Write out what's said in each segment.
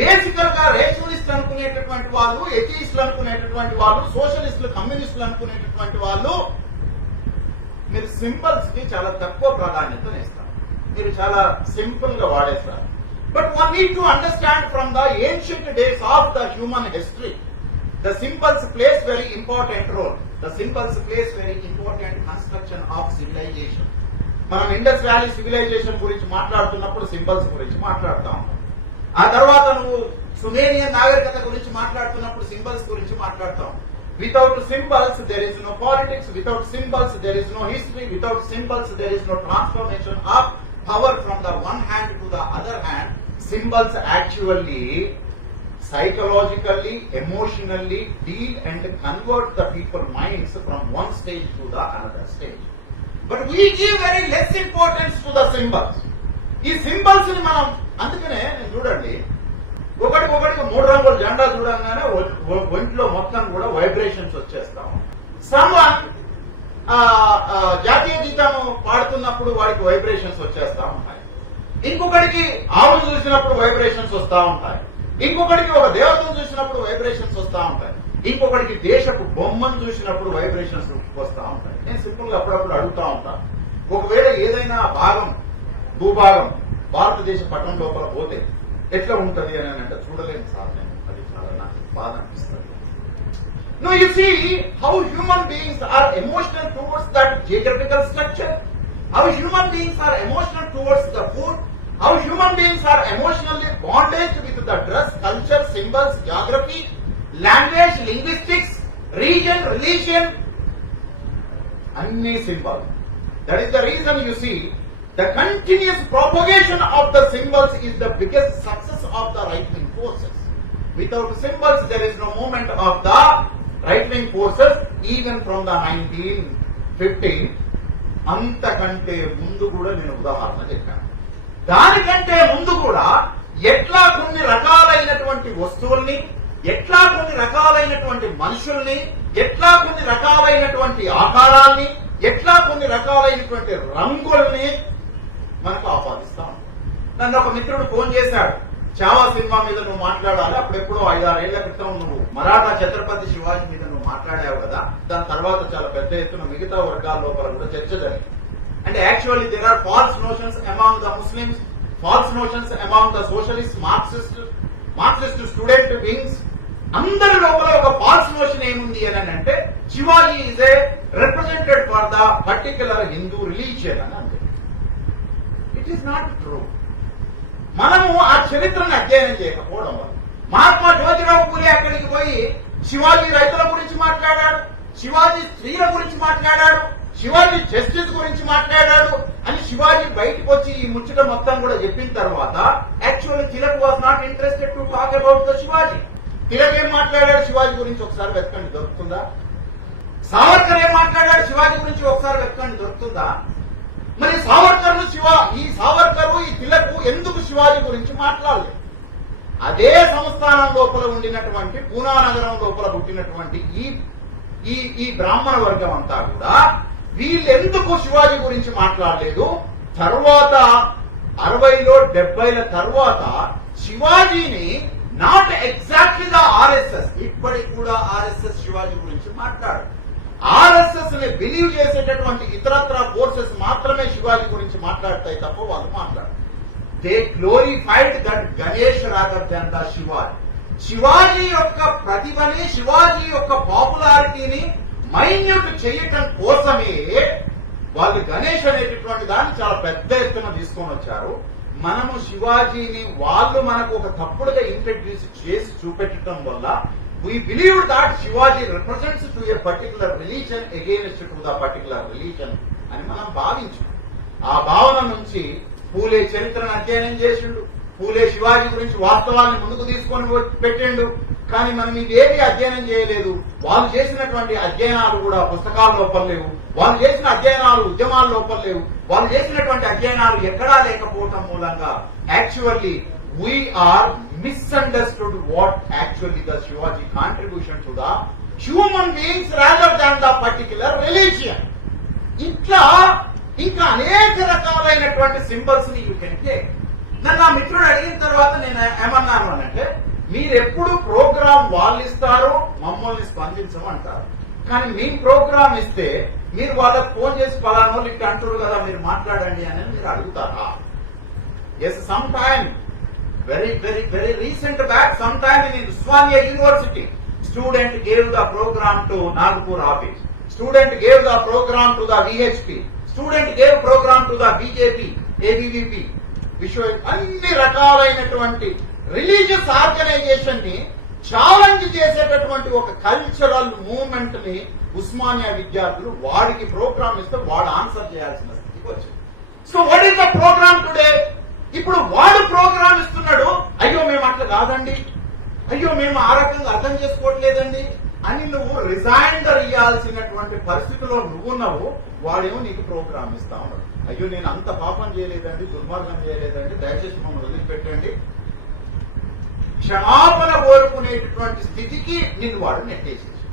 బేసికల్ గా రేషనలిస్టులు అనుకునేటటువంటి వాళ్ళు, ఎథియిస్టులు అనుకునేటటువంటి వాళ్ళు, సోషలిస్టులు, కమ్యూనిస్టులు అనుకునేటటువంటి వాళ్ళు మీరు సింబల్స్ కి చాలా తక్కువ ప్రాధాన్యతనిస్తారు. మీరు చాలా సింపుల్ గా వాడేస్తారు. But one need to understand from the ancient days of the human history the symbols plays very important role. The symbols plays very important construction of civilization. మనం ఇండస్ వ్యాలీ సివిలైజేషన్ గురించి మాట్లాడుతున్నప్పుడు symbols గురించి మాట్లాడుతూ ఉంటాం. ఆ తర్వాత నువ్వు Sumerian నాగరికత గురించి మాట్లాడుతున్నప్పుడు సింబల్స్ గురించి మాట్లాడతాం. Without symbols there is no politics, without symbols there is no history, without symbols there is no transformation of power from the one hand to the other hand. Symbols actually psychologically, emotionally deal and convert the people's minds from one stage to the another stage. But we give very less importance to the symbols. ఈ symbols ని మనం అందుకనే చూడండి, ఒకటికొకటికి 3 రంగుల జెండా చూడంగానే ఒంట్లో మొత్తం కూడా వైబ్రేషన్స్ వచ్చేస్తాం. సమ్వన్ జాతీయ గీతం పాడుతున్నప్పుడు వాడికి వైబ్రేషన్స్ వచ్చేస్తా ఉంటాయి. ఇంకొకటికి ఆవును చూసినప్పుడు వైబ్రేషన్స్ వస్తా ఉంటాయి. ఇంకొకటికి ఒక దేవతను చూసినప్పుడు వైబ్రేషన్స్ వస్తా ఉంటాయి. ఇంకొకటికి దేశపు బొమ్మను చూసినప్పుడు వైబ్రేషన్స్ వస్తా ఉంటాయి. నేను సింపుల్ గా అప్పుడప్పుడు అడుగుతా ఉంటాను, ఒకవేళ ఏదైనా భాగం, భూభాగం భారతదేశ పట్టణం లోపల పోతే ఎట్లా ఉంటది అని అంటే చూడలేని సాధ్యం. అది చాలా నాకు బాధ అనిపిస్తుంది. No, you see how human beings are emotional towards that geographical structure, how human beings are emotional towards the food, how human beings are emotionally bonded with the dress, culture, symbols, geography, language, linguistics, region, religion, any symbol. That is the reason you see the continuous propagation of the symbols is the biggest success of the right-wing forces. Without symbols there is no movement of the right-wing forces even from the 1915. అంతకంటే ముందు కూడా నేను ఉదాహరణ చెప్పాను. దానికంటే ముందు కూడా ఎట్లా కొన్ని రకాలైనటువంటి వస్తువుల్ని, ఎట్లా కొన్ని రకాలైనటువంటి మనుషుల్ని, ఎట్లా కొన్ని రకాలైనటువంటి ఆకారాల్ని, ఎట్లా కొన్ని రకాలైనటువంటి రంగుల్ని మనకు ఆపాదిస్తాం. నన్ను ఒక మిత్రుడు ఫోన్ చేశాడు, చావా సినిమా మీద నువ్వు మాట్లాడాలి, అప్పుడెప్పుడో 5-6 ఏళ్ల క్రితం నువ్వు మరాఠా ఛత్రపతి శివాజీ మీద నువ్వు మాట్లాడావు కదా, దాని తర్వాత చాలా పెద్ద ఎత్తున మిగతా వర్గాల లోపల కూడా చర్చ జరిగింది. And actually there are false notions among the Muslims, false notions among the socialist, Marxist student wings. అందరి లోపల ఒక ఫాల్స్ నోషన్ ఏముంది అని అంటే Shivaji is a represented for the particular Hindu religion అని అంటే ఇట్ ఈస్ నాట్ ట్రూ. మనము ఆ చరిత్రను అధ్యయనం చేయకపోవడం వల్ల మహాత్మా జ్యోతిరావు పూలే అక్కడికి పోయి శివాజీ రైతుల గురించి మాట్లాడాడు, శివాజీ స్త్రీల గురించి మాట్లాడాడు, శివాజీ జస్టిస్ గురించి మాట్లాడాడు అని శివాజీ బయటకు వచ్చి ఈ ముచ్చట మొత్తం కూడా చెప్పిన తర్వాత actually Tilak was not interested to talk about the Shivaji. Tilak ఏం మాట్లాడాడు శివాజీ గురించి ఒకసారి వెతకండి, దొరుకుతుందా? సావర్కర్ ఏం మాట్లాడాడు శివాజీ గురించి ఒకసారి వెతకండి, దొరుకుతుందా? మరి ఈ సావర్కరు ఈ తిలక్ ఎందుకు శివాజీ గురించి మాట్లాడలేదు? అదే సంస్థానం లోపల ఉండినటువంటి పూనా నగరం లోపల పుట్టినటువంటి ఈ బ్రాహ్మణ వర్గం అంతా కూడా వీళ్ళెందుకు శివాజీ గురించి మాట్లాడలేదు? తర్వాత 60లో 70ల తర్వాత శివాజీని నాట్ ఎగ్జాక్ట్లీ ద ఆర్ఎస్ఎస్, ఇప్పటికి కూడా ఆర్ఎస్ఎస్ శివాజీ గురించి మాట్లాడు. ఆర్ఎస్ఎస్ ని బిలీవ్ చేసేటటువంటి ఇతరత్ర ఫోర్సెస్ మాత్రమే శివాజీ గురించి మాట్లాడతాయి తప్ప వాళ్ళు మాట్లాడరు. They glorified that Ganesh rather than the Shivaji. Shivaji యొక్క ప్రతిభని, శివాజీ యొక్క పాపులారిటీని మైన్యూట్ చేయటం కోసమే వాళ్ళు గణేష్ అనేటటువంటి దాన్ని చాలా పెద్ద ఎత్తున తీసుకొని వచ్చారు. మనము శివాజీని వాళ్ళు మనకు ఒక తప్పుడుగా ఇంట్రడ్యూస్ చేసి చూపెట్టడం వల్ల we believe that Shivaji represents to a particular religion against to the particular religion అని మనం భావించాం. ఆ భావన నుంచి పూలే చరిత్రను అధ్యయనం చేసిండు, పూలే శివాజీ గురించి వాస్తవాన్ని ముందుకు తీసుకొని పెట్టిండు. కానీ మనం ఇవేవి అధ్యయనం చేయలేదు. వాళ్ళు చేసినటువంటి అధ్యయనాలు కూడా పుస్తకాల లోపల లేవు, వాళ్ళు చేసిన అధ్యయనాలు ఉద్యమాల లోపల లేవు, వాళ్ళు చేసినటువంటి అధ్యయనాలు ఎక్కడా లేకపోవటం మూలంగా actually we are misunderstood what actually the Shivaji contribution to the human beings rather than the particular religion. ఇట్లా ఇంకా అనేక రకాలైనటువంటి సింబల్స్ ని యూ కెన్ టేక్. నన్ను ఆ మిత్రుడు అడిగిన తర్వాత నేను ఏమన్నాను అంటే, మీరెప్పుడు ప్రోగ్రాం వాళ్ళు ఇస్తారు, మమ్మల్ని స్పందించమంటారు. కానీ మీ ప్రోగ్రామ్ ఇస్తే మీరు వాళ్ళకి ఫోన్ చేసి పలానో ఇట్లా అంటారు కదా, మీరు మాట్లాడండి అని మీరు అడుగుతారా? Yes, some time very recent back, sometime in Usmania University, student gave the program to Nagpur office, student gave the program to the VHP, student gave program to the BJP, ABVP, అన్ని రకాలైనటువంటి religious organisation ని challenge చేసేటటువంటి ఒక cultural movement ని ఉస్మానియా విద్యార్థులు వాడికి programme ఇస్తే వాడు ఆన్సర్ చేయాల్సిన స్థితికి వచ్చింది. So what is the program today? ఇప్పుడు వాడు ప్రోగ్రామ్ ఇస్తున్నాడు, అయ్యో మేము అట్లా కాదండి, అయ్యో మేము ఆ రకంగా అర్థం చేసుకోవట్లేదండి అని నువ్వు రిజైండర్ ఇవ్వాల్సినటువంటి పరిస్థితిలో నువ్వున్నావు. వాడేమో నీకు ప్రోగ్రామ్ ఇస్తా ఉన్నాడు. అయ్యో నేను అంత పాపం చేయలేదండి, దుర్మార్గం చేయలేదండి, దయచేసి మమ్మల్ని వదిలిపెట్టండి, క్షమాపణ కోరుకునేటటువంటి స్థితికి నిన్ను వాడు నెట్టేసేసి.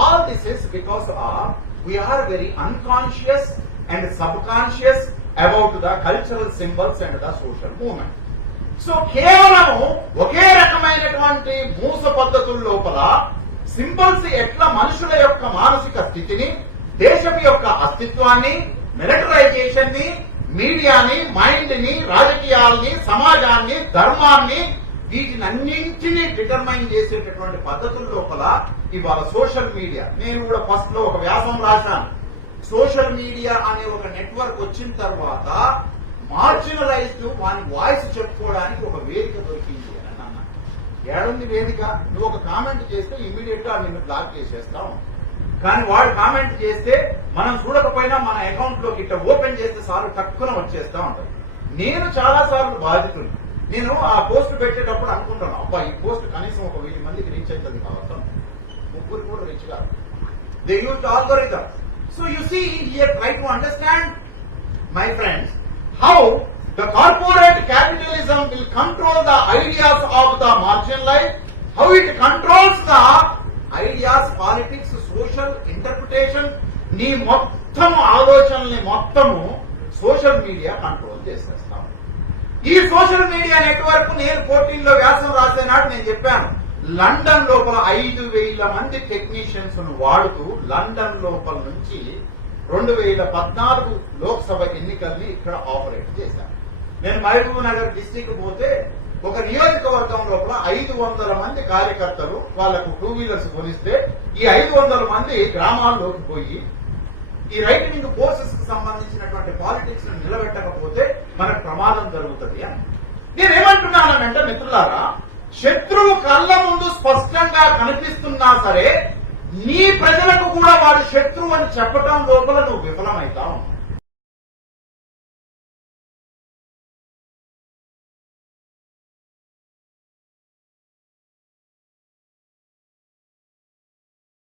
All this is because of we are very unconscious and subconscious about the cultural symbols and the social movement. So కేవలం ఒకే రకమైనటువంటి మూస పద్ధతుల లోపల సింబల్స్ ఎట్లా మనుషుల యొక్క మానసిక స్థితిని, దేశం యొక్క అస్తిత్వాన్ని, మిలిటరైజేషన్ ని, మీడియాని, మైండ్ ని, రాజకీయాల్ని, సమాజాన్ని, ధర్మాన్ని, వీటినన్నింటినీ డిటర్మైన్ చేసేటటువంటి పద్ధతుల లోపల ఇవాళ సోషల్ మీడియా, నేను కూడా ఫస్ట్ లో ఒక వ్యాసం రాశాను. సోషల్ మీడియా అనే ఒక నెట్వర్క్ వచ్చిన తర్వాత మార్జినలైజ్డ్ వాని వాయిస్ చెప్పుకోవడానికి ఒక వేదిక దొరికింది అని అన్నా. ఏడుంది వేదిక? నువ్వు ఒక కామెంట్ చేస్తే ఇమీడియట్ గా నిన్ను బ్లాక్ చేసేస్తాం. కానీ వాడు కామెంట్ చేస్తే మనం చూడకపోయినా మన అకౌంట్ లోకి ఇట్లా ఓపెన్ చేస్తే సార్లు తక్కువ వచ్చేస్తా ఉంటాయి. నేను చాలా సార్లు బాధితులు. నేను ఆ పోస్ట్ పెట్టేటప్పుడు అనుకుంటాను, అబ్బా ఈ పోస్ట్ కనీసం ఒక 1000 మందికి రీచ్ అవుతుంది కావచ్చు, 3 కూడా రీచ్ కాదు. They use algorithm. So you see here, try to understand, my friends, how the corporate capitalism will control the ideas of the marginalized, how it controls the ideas, politics, social interpretation. నీ మొత్తం ఆలోచనల్ని మొత్తము social media control చేసేస్తాం. ఈ social media network నేను 14 లో వ్యాసం రాసే నాడు నేను చెప్పాను, లండన్ లోపల 5000 మంది టెక్నీషియన్స్ ను వాడుతూ లండన్ లోపల నుంచి 2014 లోక్సభ ఎన్నికల్ని ఇక్కడ ఆపరేట్ చేశాను. నేను మహబూబ్ నగర్ డిస్టిక్ పోతే ఒక నియోజకవర్గం లోపల 500 మంది కార్యకర్తలు వాళ్లకు 2 వీలర్స్ కొనిస్తే ఈ 500 మంది గ్రామాల్లోకి పోయి ఈ రైట్ వింగ్ ఫోర్సెస్ కు సంబంధించినటువంటి పాలిటిక్స్ ను నిలబెట్టకపోతే మనకు ప్రమాదం జరుగుతుంది అని. నేనేమంటున్నానంటే మిత్రులారా, శత్రువు కళ్ళ ముందు స్పష్టంగా కనిపిస్తున్నా సరే నీ ప్రజలకు కూడా వాడు శత్రువు అని చెప్పటం లోపల నువ్వు విఫలమవుతావు.